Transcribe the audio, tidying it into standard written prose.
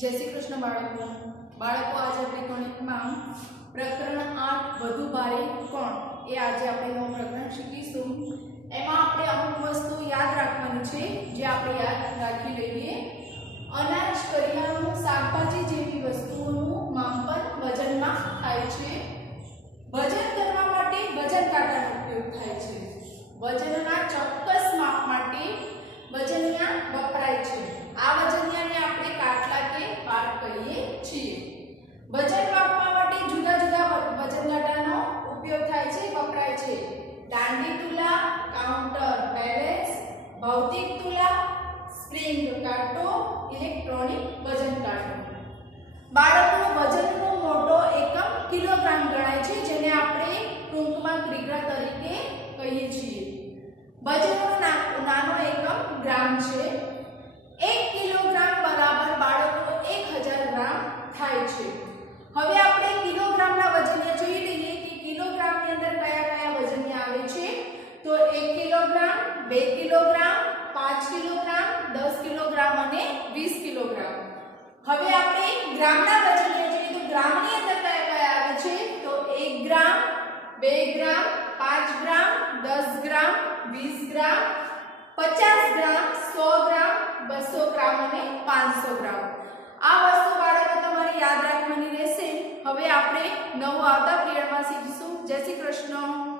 जय श्री कृष्ण बाळको बाळको आज આપણે ગણિતમાં પ્રકરણ 8 વધુ ભારે કોણ એ આજે આપણે નવું પ્રકરણ શીખીશું। એમાં આપણે અમુક વસ્તુ યાદ રાખવાની છે જે આપણે યાદ રાખી લઈએ। અનાજ કરિયાણું શાકભાજી જેવી વસ્તુઓનું માપન વજનમાં થાય છે। વજન કરવા માટે વજન કાંટાનો ઉપયોગ થાય છે। વજનના ચોક્કસ માપ માટે વજનિયા વપરાય છે। આ વજનિયાને આપણે કાટલા કે પાટ કહીએ છીએ। વજન માપવા માટે જુદા જુદા વજન કાંટાનો ઉપયોગ થાય છે વપરાય છે। દાંડી તુલા, કાઉન્ટર બેલેન્સ, ભૌતિક તુલા, સ્પ્રિંગ કાંટો, ઇલેક્ટ્રોનિક વજન કાંટો। બાળકનો વજનનો મોટો એકમ કિલોગ્રામ ગણાય છે જેને આપણે ટૂંકમાં કિગ્રા તરીકે કહીએ છીએ। વજનનો નાનો એકમ ગ્રામ છે। 1 કિલોગ્રામ બરાબર બાળકનો 1000 ગ્રામ થાય છે। હવે આપણે કિલોગ્રામના વજનિયા જોઈ લઈએ કે કિલોગ્રામની અંદર કયા કયા વજનિયા આવે છે। તો 1 કિલોગ્રામ, 2 કિલોગ્રામ, 5 કિલોગ્રામ, 10 કિલોગ્રામ અને 20 કિલોગ્રામ। હવે આપણે ગ્રામના વજનિયા જોઈએ તો ગ્રામની અંદર કયા કયા આવે છે તો 1 ગ્રામ, 2 ગ્રામ, 5 ગ્રામ, 10 ગ્રામ, 20 ગ્રામ, 50 ગ્રામ, 100 ગ્રામ, 200 ગ્રામ અને 500 ગ્રામ। આ વસ્તુ બાળકો તમારે યાદ રાખવાની રહેશે। હવે આપણે નવું આવતા પીરિયડમાં શીખીશું। જય શ્રી કૃષ્ણ।